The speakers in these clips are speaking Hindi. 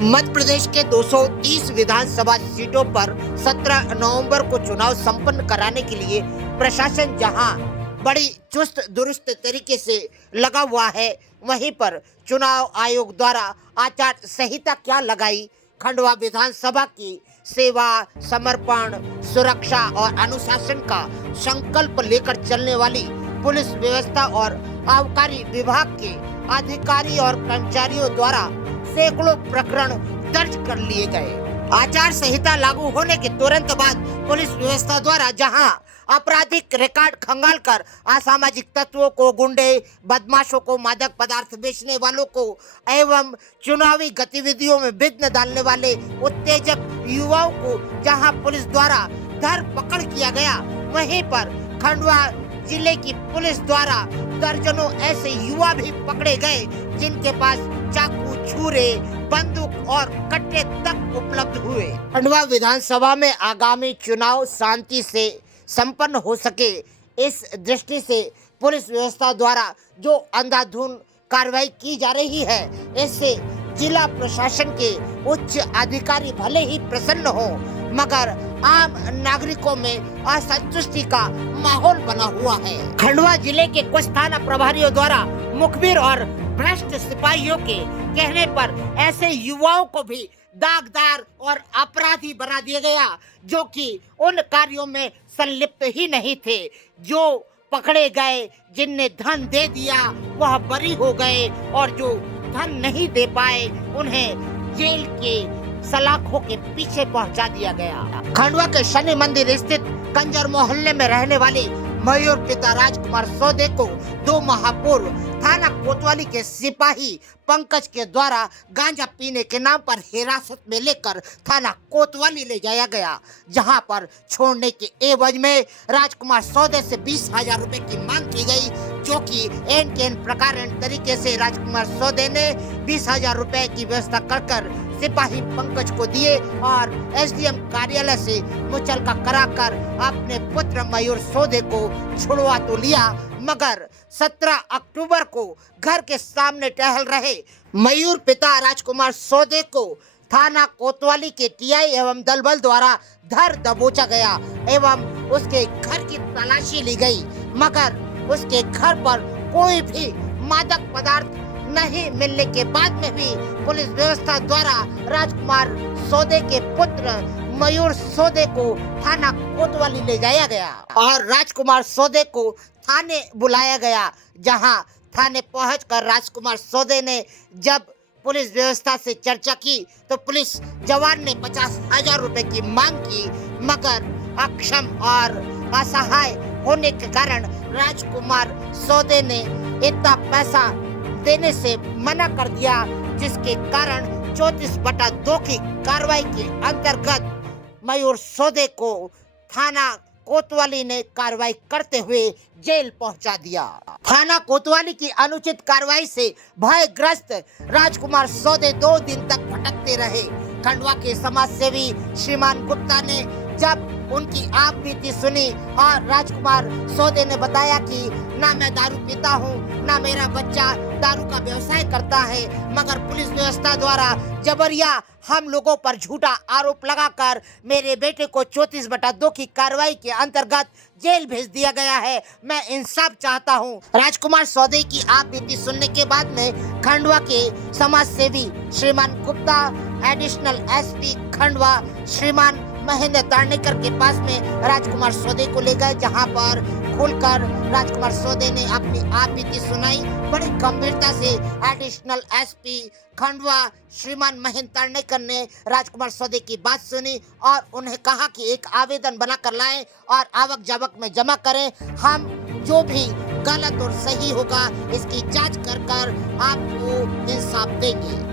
मध्य प्रदेश के 230 विधानसभा सीटों पर 17 नवंबर को चुनाव संपन्न कराने के लिए प्रशासन जहां बड़ी चुस्त दुरुस्त तरीके से लगा हुआ है, वहीं पर चुनाव आयोग द्वारा आचार संहिता क्या लगाई, खंडवा विधानसभा की सेवा, समर्पण, सुरक्षा और अनुशासन का संकल्प लेकर चलने वाली पुलिस व्यवस्था और आबकारी विभाग के अधिकारी और कर्मचारियों द्वारा सैकड़ों प्रकरण दर्ज कर लिए गए। आचार संहिता लागू होने के तुरंत बाद पुलिस व्यवस्था द्वारा जहां आपराधिक रिकॉर्ड खंगालकर असामाजिक तत्वों को, गुंडे, बदमाशों को, मादक पदार्थ बेचने वालों को एवं चुनावी गतिविधियों में विघ्न डालने वाले उत्तेजक युवाओं को जहां पुलिस द्वारा धर पकड़ किया गया, वहीं पर खंडवा जिले की पुलिस द्वारा दर्जनों ऐसे युवा भी पकड़े गए जिनके पास चाकू, छुरे, बंदूक और कट्टे तक उपलब्ध हुए। खंडवा विधानसभा में आगामी चुनाव शांति से संपन्न हो सके, इस दृष्टि से पुलिस व्यवस्था द्वारा जो अंधाधुंध कार्रवाई की जा रही है, इससे जिला प्रशासन के उच्च अधिकारी भले ही प्रसन्न हो, मगर आम नागरिकों में असंतुष्टि का माहौल बना हुआ है। खंडवा जिले के कुछ थाना प्रभारियों द्वारा मुखबिर और भ्रष्ट सिपाहियों के कहने पर ऐसे युवाओं को भी दागदार और अपराधी बना दिया गया जो कि उन कार्यों में संलिप्त ही नहीं थे। जो पकड़े गए, जिनने धन दे दिया वह बरी हो गए और जो धन नहीं दे पाए उन्हें जेल के सलाखों के पीछे पहुंचा दिया गया। खंडवा के शनि मंदिर स्थित कंजर मोहल्ले में रहने वाले मयूर पिता राजकुमार सौदे को 2 माह पूर्व थाना कोतवाली के सिपाही पंकज के द्वारा गांजा पीने के नाम पर हिरासत में लेकर थाना कोतवाली ले जाया गया, जहां पर छोड़ने के एवज में राजकुमार सौदे से 20,000 रुपए की मांग की गई, जो कि एन के एन प्रकार तरीके से राजकुमार सौदे ने 20,000 रुपए की व्यवस्था कर सिपाही पंकज को दिए और एसडीएम कार्यालय से मुचलका कराकर अपने पुत्र मयूर सौदे को छुड़वा तो लिया, मगर 17 अक्टूबर को घर के सामने टहल रहे मयूर पिता राजकुमार सौदे को थाना कोतवाली के टीआई एवं दलबल द्वारा धर दबोचा गया एवं उसके घर की तलाशी ली गई, मगर उसके घर पर कोई भी मादक पदार्थ नहीं मिलने के बाद में भी पुलिस व्यवस्था द्वारा राजकुमार सौदे के पुत्र मयूर सौदे को थाना कोतवाली ले जाया गया और राजकुमार सौदे को थाने बुलाया गया, जहां थाने पहुंचकर राजकुमार सौदे ने जब पुलिस व्यवस्था से चर्चा की तो पुलिस जवान ने 50,000 रुपए की मांग की, मगर अक्षम और असहाय होने के कारण राजकुमार सौदे ने इतना पैसा देने से मना कर दिया, जिसके कारण 34/2 की कार्रवाई के अंतर्गत मयूर सौदे को थाना कोतवाली ने कार्रवाई करते हुए जेल पहुंचा दिया। थाना कोतवाली की अनुचित कार्रवाई से भयग्रस्त राजकुमार सौदे 2 दिन तक भटकते रहे। खंडवा के समाज सेवी श्रीमान गुप्ता ने जब उनकी आप बीती सुनी और राजकुमार सौदे ने बताया कि ना मैं दारू पीता हूँ, ना मेरा बच्चा दारू का व्यवसाय करता है, मगर पुलिस व्यवस्था द्वारा जबरिया हम लोगों पर झूठा आरोप लगाकर मेरे बेटे को 34/2 की कार्रवाई के अंतर्गत जेल भेज दिया गया है। मैं इंसाफ चाहता हूँ। राजकुमार सौदे की आप बीती सुनने के बाद में खंडवा के समाज सेवी श्रीमान गुप्ता एडिशनल एसपी खंडवा श्रीमान महेंद्र तारनेकर के पास में राजकुमार सौदे को ले गए, जहां पर खुलकर राजकुमार सौदे ने अपनी आप बीती सुनाई। बड़ी गंभीरता से एडिशनल एसपी खंडवा श्रीमान महेंद्र तारनेकर ने राजकुमार सौदे की बात सुनी और उन्हें कहा कि एक आवेदन बनाकर लाएं और आवक जावक में जमा करें। हम जो भी गलत और सही होगा इसकी जांच कर आपको इंसाफ देंगे।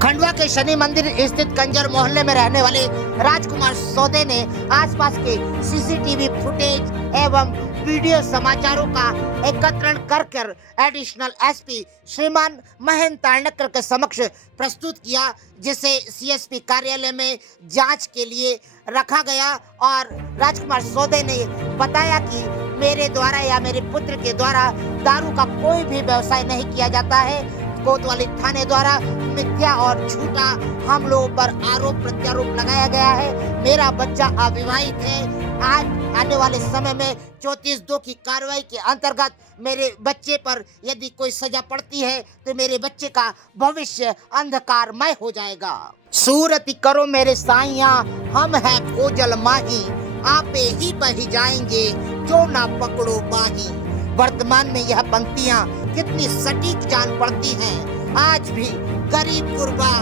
खंडवा के शनि मंदिर स्थित कंजर मोहल्ले में रहने वाले राजकुमार सौदे ने आसपास के सीसीटीवी फुटेज एवं वीडियो समाचारों का एकत्रण कर एडिशनल एसपी श्रीमान महेंद्र तारनेकर के समक्ष प्रस्तुत किया, जिसे सीएसपी कार्यालय में जांच के लिए रखा गया और राजकुमार सौदे ने बताया कि मेरे द्वारा या मेरे पुत्र के द्वारा दारू का कोई भी व्यवसाय नहीं किया जाता है। कोतवाली थाने द्वारा मिथ्या और झूठा हम लोगों पर आरोप प्रत्यारोप लगाया गया है। मेरा बच्चा अविवाहित है। आज आने वाले समय में 34(2) की कार्रवाई के अंतर्गत मेरे बच्चे पर यदि कोई सजा पड़ती है तो मेरे बच्चे का भविष्य अंधकारमय हो जाएगा। सूरती करो मेरे साइया, हम है खोजल माही, आपे ही बही जाएंगे जो ना पकड़ो बाही। वर्तमान में यह पंक्तियां कितनी सटीक जान पड़ती हैं। आज भी गरीब गुरबा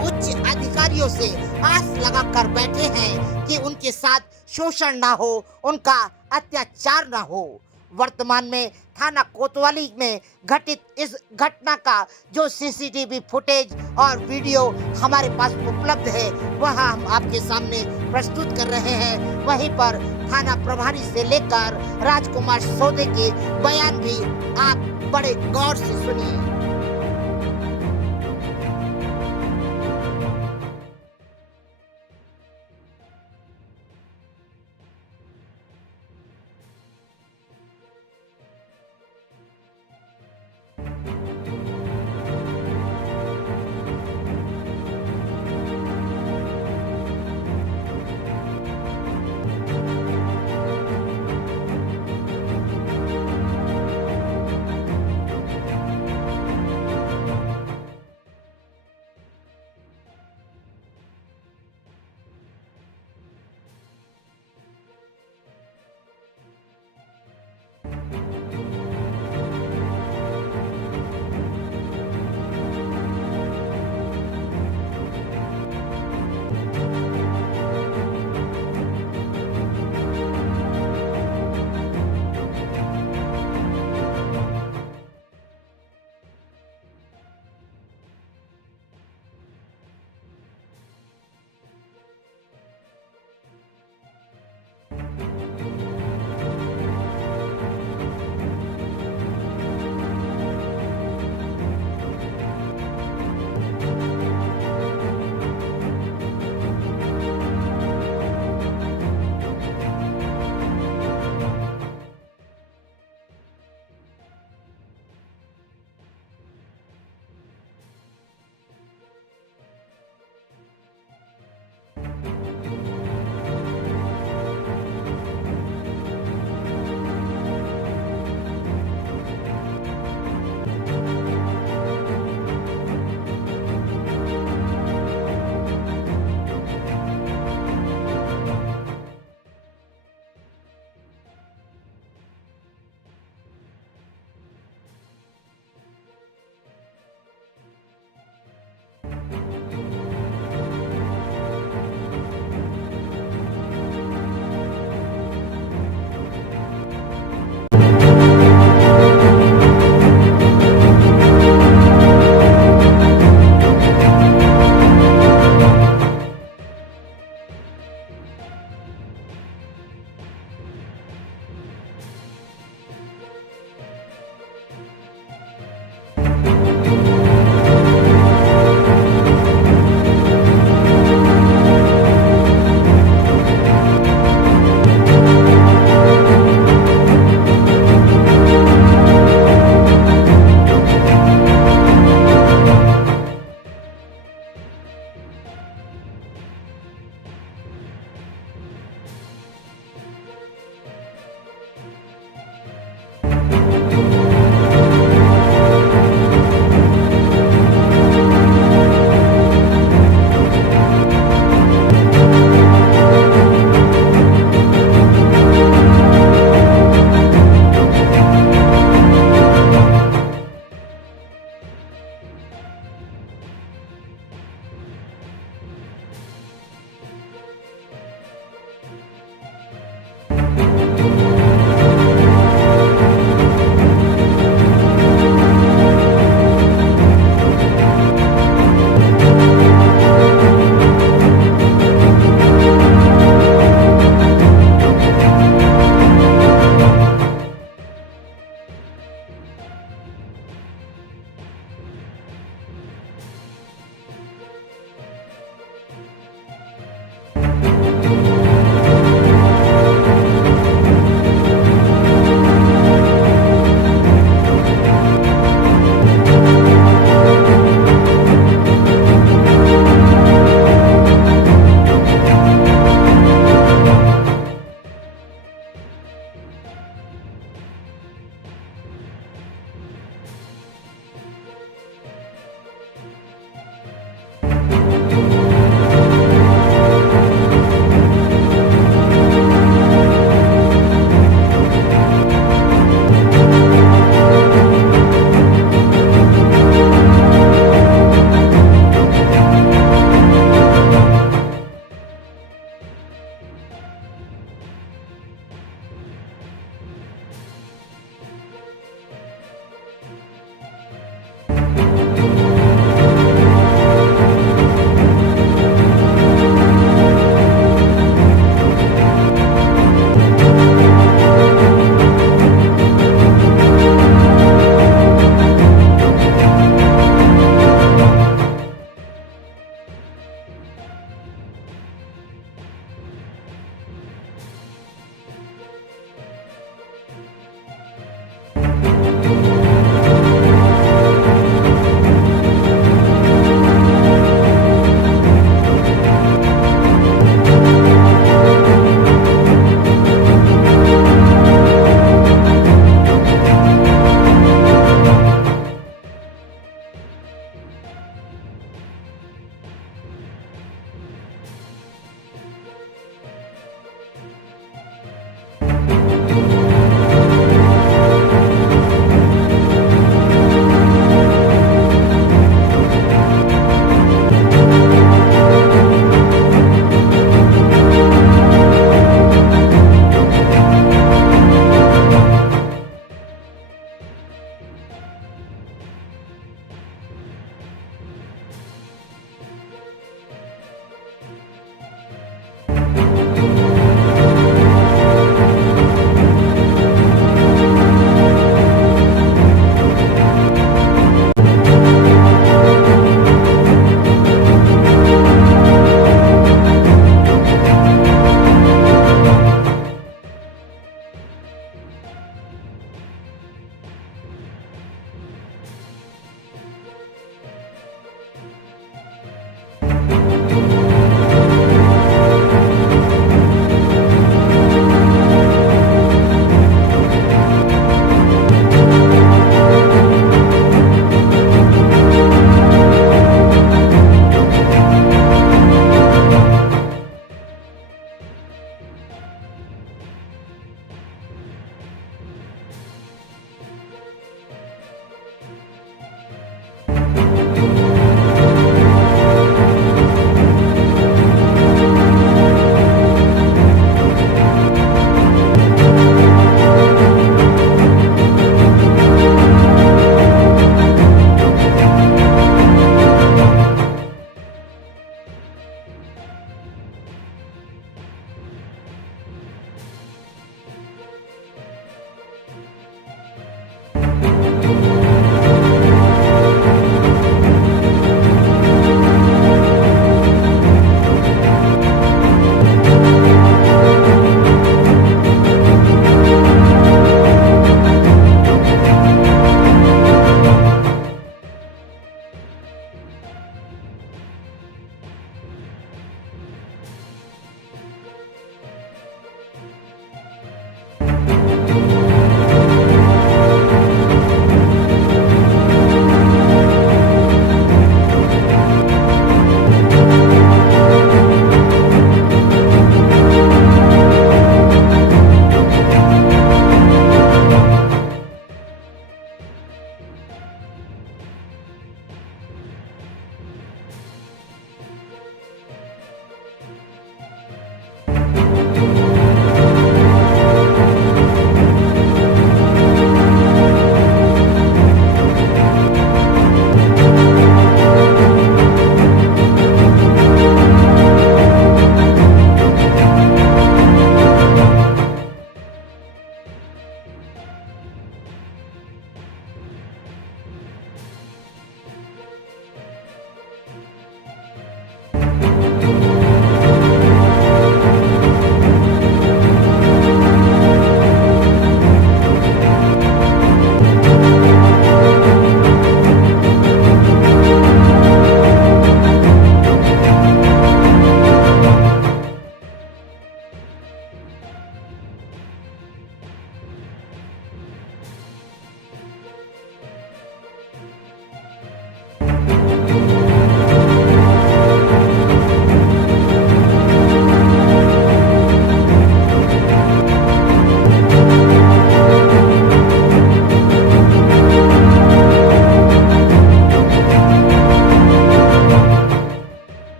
उच्च अधिकारियों से आस लगा कर बैठे हैं कि उनके साथ शोषण ना हो, उनका अत्याचार ना हो। वर्तमान में थाना कोतवाली में घटित इस घटना का जो सीसीटीवी फुटेज और वीडियो हमारे पास उपलब्ध है वह हम आपके सामने प्रस्तुत कर रहे हैं। वहीं पर थाना प्रभारी से लेकर राजकुमार सौदे के बयान भी आप बड़े गौर से सुनिए।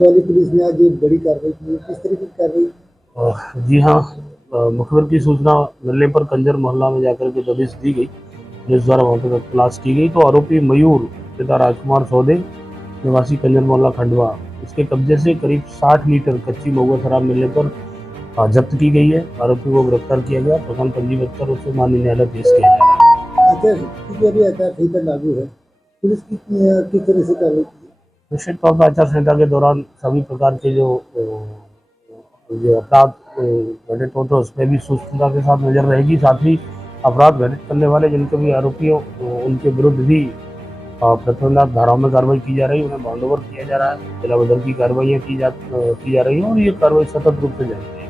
वाली पुलिस ने आज ये बड़ी कार्रवाई की है, किस तरीके की कार्रवाई? जी हाँ, मुखबिर की सूचना मिलने पर कंजर मोहल्ला में जाकर के दबिश दी गई। पुलिस द्वारा वहाँ पर तलाश की गई तो आरोपी मयूर पिता राजकुमार सौदे निवासी कंजर मोहल्ला खंडवा, इसके कब्जे से करीब 60 लीटर कच्ची महुआ शराब मिलने पर जब्त की गई है। आरोपी को गिरफ्तार किया गया, प्रकरण पंजीबद्ध कर उसे माननीय न्यायालय पेश किया जा रहा है। अच्छा, क्योंकि अभी आचार संहिता लागू है, पुलिस किस तरह से कार्रवाई की है? निश्चित तौर पर आचार संहिता के दौरान सभी प्रकार के जो अपराध घटित होते हैं उसमें भी सूक्ष्मता के साथ नजर रहेगी। साथ ही अपराध घटित करने वाले जिनके भी आरोपी हो उनके विरुद्ध भी प्रतिबंधात्मक धाराओं में कार्रवाई की जा रही है, उन्हें बाउंड ओवर किया जा रहा है, जिला बदल की कार्रवाइयाँ की जा रही है और ये कार्रवाई सतत रूप से जारी रहेगी।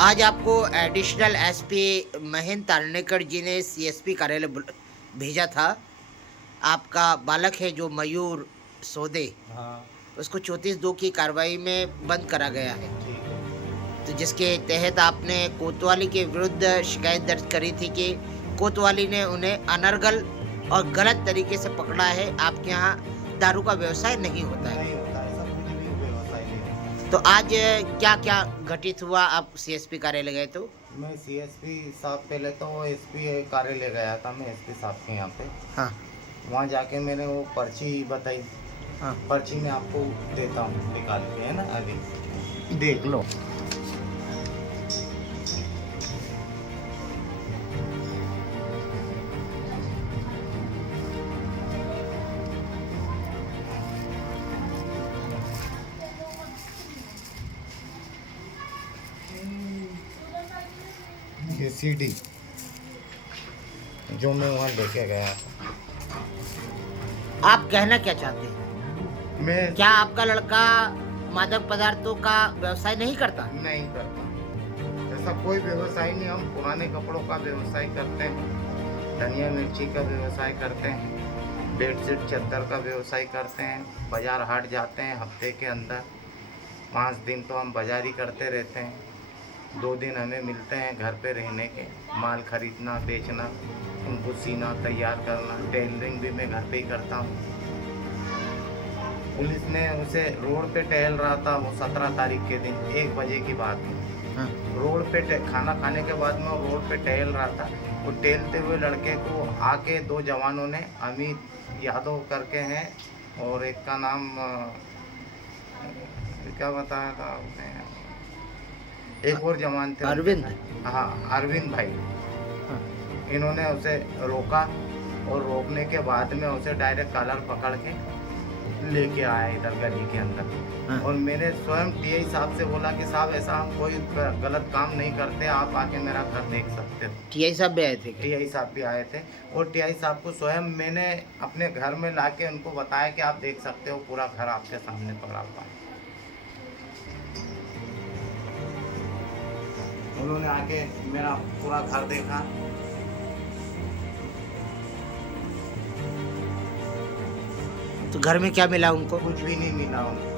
आज आपको एडिशनल एसपी महेंद्र तारनेकर जी ने सीएसपी कार्यालय भेजा था। आपका बालक है जो मयूर सोदे, उसको 34(2) की कार्रवाई में बंद करा गया है, तो जिसके तहत आपने कोतवाली के विरुद्ध शिकायत दर्ज करी थी कि कोतवाली ने उन्हें अनर्गल और गलत तरीके से पकड़ा है। आपके यहाँ दारू का व्यवसाय नहीं होता है। तो आज क्या क्या घटित हुआ? आप सीएसपी कार्यालय गए तो? मैं सीएसपी साहब पहले तो वो एसपी कार्यालय गया था, मैं एसपी साहब के यहाँ पे। हाँ वहाँ जाके मैंने वो पर्ची बताई। हाँ, पर्ची में आपको देता हूँ निकाल के, है ना, आगे देख लो। ये सीडी जो मैं वहाँ लेके गया था। आप कहना क्या चाहते हैं? मैं क्या आपका लड़का मादक पदार्थों का व्यवसाय नहीं करता? नहीं करता, ऐसा कोई व्यवसाय नहीं। हम पुराने कपड़ों का व्यवसाय करते हैं, धनिया मिर्ची का व्यवसाय करते हैं, बेडशीट चादर का व्यवसाय करते हैं, बाजार हाट जाते हैं हफ्ते के अंदर 5 दिन तो हम बाजारी करते रहते हैं। 2 दिन हमें मिलते हैं घर पे रहने के, माल खरीदना, बेचना, उनको सीना तैयार करना, टेलरिंग भी मैं घर पे ही करता हूँ। पुलिस ने उसे रोड पे टहल रहा था, वो 17 तारीख के दिन 1 बजे की बात है। हाँ। रोड पे खाना खाने के बाद में वो रोड पे टहल रहा था। वो टहलते हुए लड़के को आके 2 जवानों ने, अमित यादव करके हैं और एक का नाम क्या बताया था आपने, एक और जवान थे अरविंद। हाँ, अरविंद भाई। हाँ। इन्होंने उसे रोका और रोकने के बाद में उसे डायरेक्ट कॉलर पकड़ के लेके आया इधर गली के अंदर। हाँ। और मैंने स्वयं टीआई साहब से बोला कि साहब ऐसा हम कोई गलत काम नहीं करते, आप आके मेरा घर देख सकते हो। टीआई साहब भी आए थे क्या? टीआई साहब भी आए थे और टीआई साहब को स्वयं मैंने अपने घर में लाके उनको बताया कि आप देख सकते हो, पूरा घर आपके सामने पड़ा हुआ है। उन्होंने आके मेरा पूरा घर देखा। तो घर में क्या मिला उनको? कुछ भी नहीं मिला उनको।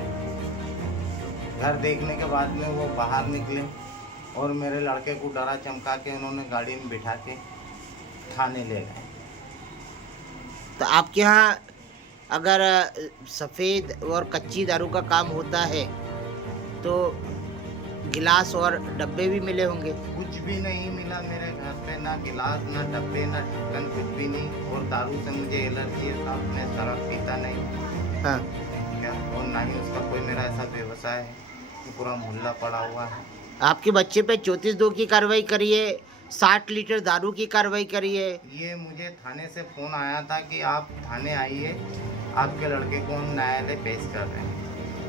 घर देखने के बाद में वो बाहर निकले और मेरे लड़के को डरा चमका के उन्होंने गाड़ी में बिठा के थाने ले गए। तो आपके यहाँ अगर सफ़ेद और कच्ची दारू का काम होता है तो गिलास और डब्बे भी मिले होंगे? कुछ भी नहीं मिला मेरे घर पे, ना गिलास, ना डब्बे, ना ढक्कन, कुछ भी नहीं। और दारू से मुझे एलर्जी है साहब, मैं शराब पीता नहीं। हाँ। क्या, और ना ही उसका कोई मेरा ऐसा व्यवसाय है कि पूरा मोहल्ला पड़ा हुआ है। आपके बच्चे पे 34(2) की कार्रवाई करिए, 60 लीटर दारू की कार्रवाई करिए। ये मुझे थाने से फ़ोन आया था कि आप थाने आइए, आपके लड़के को हम न्यायालय पेश कर रहे हैं।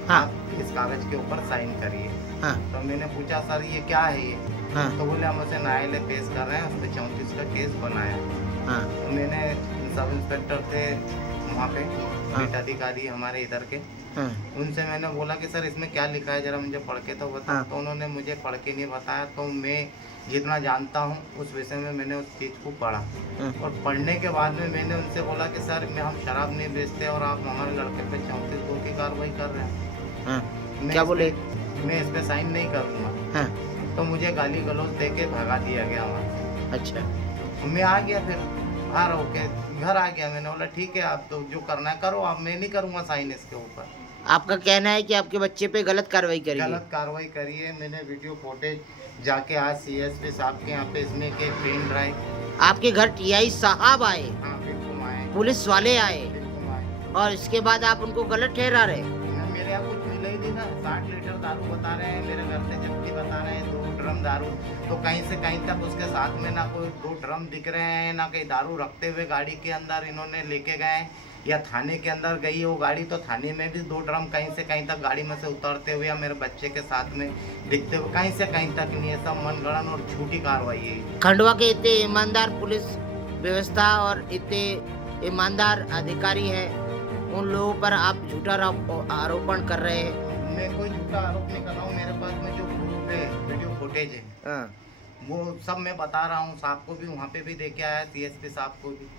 हाँ। आप इस कागज़ के ऊपर साइन करिए। हाँ। तो मैंने पूछा सर ये क्या है ये? हाँ। तो बोले हम उसे न्यायालय पेश कर रहे हैं, उस पर 34 का केस बनाया। हाँ। तो मैंने सब इंस्पेक्टर थे वहाँ पे, हाँ। अधिकारी हमारे इधर के, हाँ। उनसे मैंने बोला कि सर इसमें क्या लिखा है, ज़रा मुझे पढ़ के तो बताओ। हाँ। तो उन्होंने मुझे पढ़ के नहीं बताया। तो मैं जितना जानता हूँ उस विषय में मैंने उस चीज़ को पढ़ा हाँ। और पढ़ने के बाद में मैंने उनसे बोला कि सर हम शराब नहीं बेचते और आप हमारे लड़के पे 34(2) की कार्रवाई कर रहे हैं। हाँ। मैं क्या इस बोले? मैं इस पर साइन नहीं करूँगा। हाँ। तो मुझे गाली गलौज दे के भगा दिया गया वहाँ। अच्छा। मैं आ गया, फिर बाहर होके घर आ गया। मैंने बोला ठीक है, आप तो जो करना है करो, आप, मैं नहीं करूँगा साइन इसके ऊपर। आपका कहना है कि आपके बच्चे पे गलत कार्रवाई करी है। गलत कार्रवाई करी है। मैंने वीडियो फुटेज जाके आज सीएसपी साहब के यहाँ पे इसमें के पेन ड्राइव। आपके घर टीआई साहब आए, हाँ बिल्कुल आए, पुलिस वाले आए, बिल्कुल आए। और इसके बाद आप उनको गलत ठहरा रहे। मेरे यहाँ कुछ मिला ही नहीं ना। 60 लीटर दारू बता रहे हैं, मेरे घर से जब्ती बता रहे हैं, 2 ड्रम दारू। तो कहीं से कहीं तक उसके साथ में ना कोई 2 ड्रम दिख रहे हैं, ना कहीं दारू रखते हुए गाड़ी के अंदर इन्होंने लेके गए, या थाने के अंदर गई है वो गाड़ी तो थाने में भी 2 ड्रम कहीं से कहीं तक गाड़ी में से उतरते हुए या मेरे बच्चे के साथ में दिखते हुए कहीं से कहीं तक नहीं है। सब मनगढ़ंत और झूठी कार्रवाई है। खंडवा के इतने ईमानदार पुलिस व्यवस्था और इतने ईमानदार अधिकारी हैं, उन लोगों पर आप झूठा आरोपण कर रहे हैं। मैं कोई झूठा आरोप नहीं कर रहा हूँ। मेरे पास में जो प्रूफ है, वीडियो फुटेज है, हाँ। वो सब मैं बता रहा हूँ। साहब को भी वहाँ पे भी देके आया, सीएसपी साहब को भी,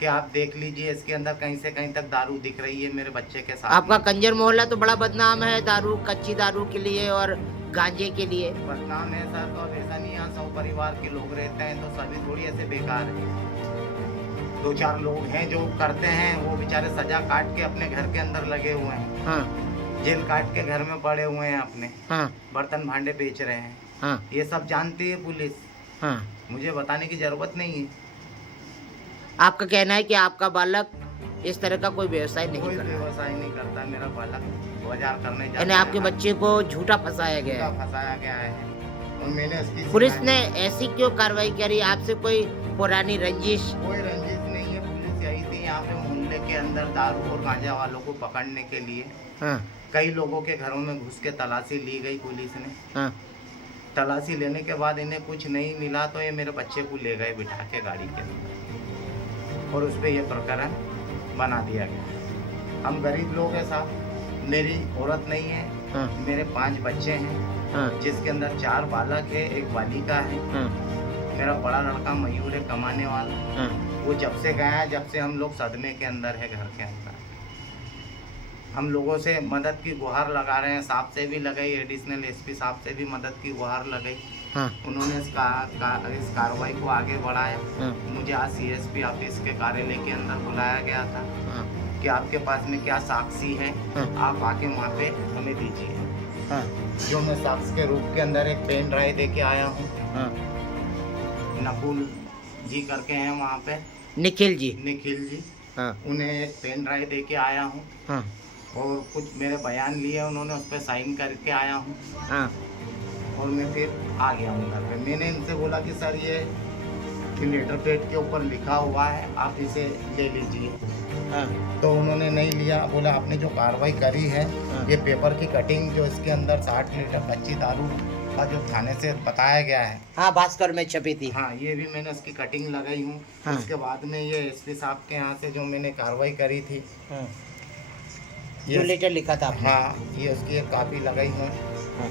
कि आप देख लीजिए इसके अंदर कहीं से कहीं तक दारू दिख रही है मेरे बच्चे के साथ। आपका कंजर मोहल्ला तो बड़ा बदनाम है दारू, कच्ची दारू के लिए और गांजे के लिए। बदनाम है सर, तो ऐसा नहीं, यहाँ 100 परिवार के लोग रहते हैं तो सभी थोड़ी ऐसे बेकार है। 2-4 लोग हैं जो करते हैं, वो बेचारे सजा काट के अपने घर के अंदर लगे हुए हैं, हाँ, जेल काट के घर में पड़े हुए हैं अपने, हाँ, बर्तन भांडे बेच रहे हैं। हाँ, ये सब जानती है पुलिस, हाँ। मुझे बताने की जरूरत नहीं है। आपका कहना है कि आपका बालक इस तरह का कोई व्यवसाय नहीं कोई करता, व्यवसाय नहीं करता। मेरा बालक बाजार करने जाता यानी है, आपके बच्चे को झूठा फंसाया गया है। फंसाया गया है और मैंने इसकी पुलिस ने ऐसी क्यों कार्रवाई करी? आपसे कोई पुरानी रंजिश? कोई रंजिश नहीं है। पुलिस यही थी यहाँ पे मोहल्ले के अंदर दारू और गांजा वालों को पकड़ने के लिए। हाँ, कई लोगों के घरों में घुस के तलाशी ली गई पुलिस ने। हाँ, तलाशी लेने के बाद इन्हें कुछ नहीं मिला तो ये मेरे बच्चे को ले गए बिठा के गाड़ी के अंदर और उस पर यह प्रकरण बना दिया गया। हम गरीब लोग हैं साहब, मेरी औरत नहीं है, हाँ, मेरे 5 बच्चे हैं, हाँ, जिसके अंदर 4 बालक है, 1 बालिका है। हाँ, मेरा बड़ा लड़का मयूर है, कमाने वाला। हाँ। वो जब से गया है, जब से हम लोग सदमे के अंदर है, घर के अंदर। हम लोगों से मदद की गुहार लगा रहे हैं, साहब से भी लगाई, एडिशनल एसपी साहब से भी मदद की गुहार लगाई। हाँ, उन्होंने इस कार्रवाई को आगे बढ़ाया। हाँ, मुझे आज सीएसपी ऑफिस के कार्यालय के अंदर बुलाया गया था हाँ, कि आपके पास में क्या साक्षी है, हाँ। आप आके वहाँ पे हमें दीजिए। हाँ, जो मैं साक्ष्य के रूप के अंदर एक पेन ड्राइव दे के आया हूँ। हाँ। नकुल जी करके हैं वहाँ पे, निखिल जी। निखिल जी, हाँ, उन्हें एक पेन ड्राइव दे के आया हूँ हाँ, और कुछ मेरे बयान लिए उन्होंने, उस पर साइन करके आया हूँ हाँ, और मैं फिर आ गया हूँ घर पे। मैंने इनसे बोला कि सर ये लेटर पेड के ऊपर लिखा हुआ है, आप इसे ले लीजिए। हाँ, तो उन्होंने नहीं लिया। बोला आपने जो कार्रवाई करी है, हाँ। ये पेपर की कटिंग जो इसके अंदर 60 लीटर कच्ची दारू का जो थाने से बताया गया है, हाँ, भास्कर में छपी थी। हाँ, ये भी मैंने उसकी कटिंग लगाई हूँ। हाँ। उसके बाद में ये एसपी साहब के यहाँ से जो मैंने कार्रवाई करी थी, हाँ, ये जो लेटर लिखा था आपने। हाँ, ये उसकी एक कापी लगाई हूँ हाँ।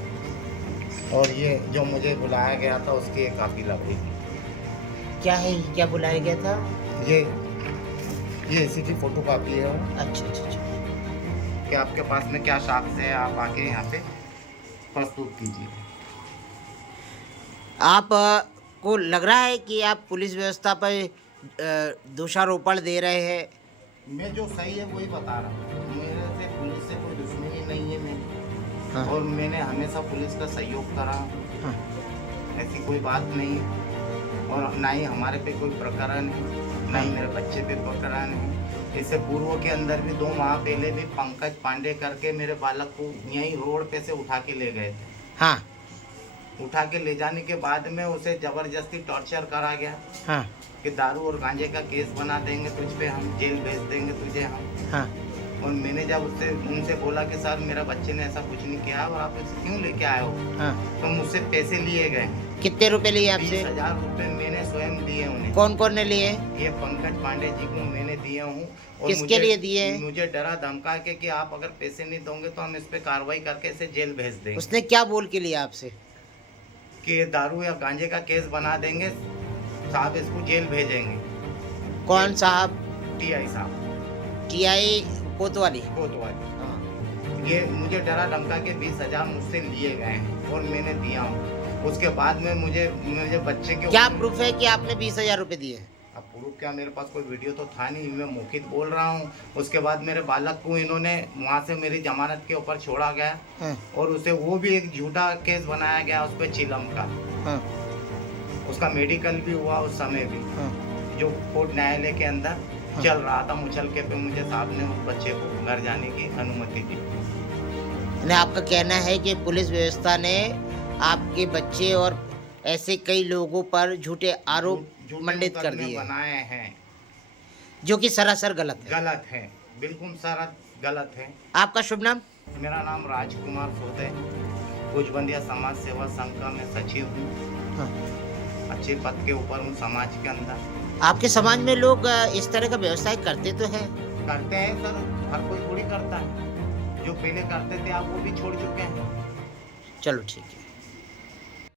और ये जो मुझे बुलाया गया था उसकी एक कापी लगाई। क्या है, क्या बुलाया गया था? ये इसी की फोटो कापी है अच्छा, अच्छा, अच्छा। कि आपके पास में क्या साक्ष्य है, आप आके यहाँ पे प्रस्तुत कीजिए। आप को लग रहा है कि आप पुलिस व्यवस्था पर दोषारोपण दे रहे हैं? मैं जो सही है वही बता रहा हूँ। मेरे से पुलिस से कोई दुश्मनी नहीं है मेरी। हाँ। और मैंने हमेशा पुलिस का सहयोग करा। हाँ। ऐसी कोई बात नहीं है और ना ही हमारे पे कोई प्रकरण है, ना ही मेरे बच्चे पे प्रकरण है। इससे पूर्व के अंदर भी 2 माह पहले भी पंकज पांडे करके मेरे बालक को यहीं रोड पे से उठा के ले गए थे। हाँ, उठा के ले जाने के बाद में उसे ज़बरदस्ती टॉर्चर करा गया हाँ, कि दारू और गांजे का केस बना देंगे तुझ पे, हम जेल भेज देंगे तुझे हम। हाँ, और मैंने जब उनसे बोला कि सर मेरा बच्चे ने ऐसा कुछ नहीं किया और आप इसे क्यों लेके आए हो, हाँ। तो मुझसे पैसे लिए गए। कितने रुपए लिए आपसे? 20,000 रुपये मैंने स्वयं दिए उन्हें। कौन कौन ने लिए? ये पंकज पांडे जी को मैंने दिए हूँ। और किसके लिए दिए? मुझे डरा धमका के कि आप अगर पैसे नहीं दोगे तो हम इस पे कार्रवाई करके इसे जेल भेज देंगे। उसने क्या बोल के लिया आपसे? कि दारू या गांजे का केस बना देंगे साहब, इसको जेल भेजेंगे। कौन साहब? टीआई साहब, टीआई कोतवाली। कोतवाली। हाँ। ये मुझे डरा धमका के 20,000 मुझसे लिए गए हैं और मैंने दिया हूँ। उसके बाद में मुझे बच्चे के क्या प्रूफ है कि आपने 20,000 रुपए दिए? अब प्रूफ क्या मेरे पास कोई वीडियो तो था नहीं, मैं मौखिक बोल रहा हूँ। उसके बाद मेरे बालक को इन्होंने वहाँ से मेरी जमानत के ऊपर छोड़ा गया हाँ, और उसे वो भी एक झूठा केस बनाया गया उस पर चिलम का। हाँ, उसका मेडिकल भी हुआ उस समय भी, हाँ, जो कोर्ट न्यायालय के अंदर चल रहा था। मुचलके पे मुझे साहब ने उस बच्चे को घर जाने की अनुमति दी। यानी आपका कहना है कि पुलिस व्यवस्था ने आपके बच्चे और ऐसे कई लोगों पर झूठे आरोप झूठे मंडित कर मुकदमे दिए, बनाए हैं, जो कि सरासर गलत है। गलत है, बिल्कुल सारा गलत है। आपका शुभ नाम? मेरा नाम राजकुमार सोदे, भुजबंदिया समाज सेवा संघ का मैं सचिव हूँ। हाँ। अच्छे पद के ऊपर हूँ समाज के अंदर। आपके समाज में लोग इस तरह का व्यवसाय करते तो है? करते हैं सर, हर कोई थोड़ी करता है। जो पहले करते थे आप वो भी छोड़ चुके हैं। चलो ठीक है।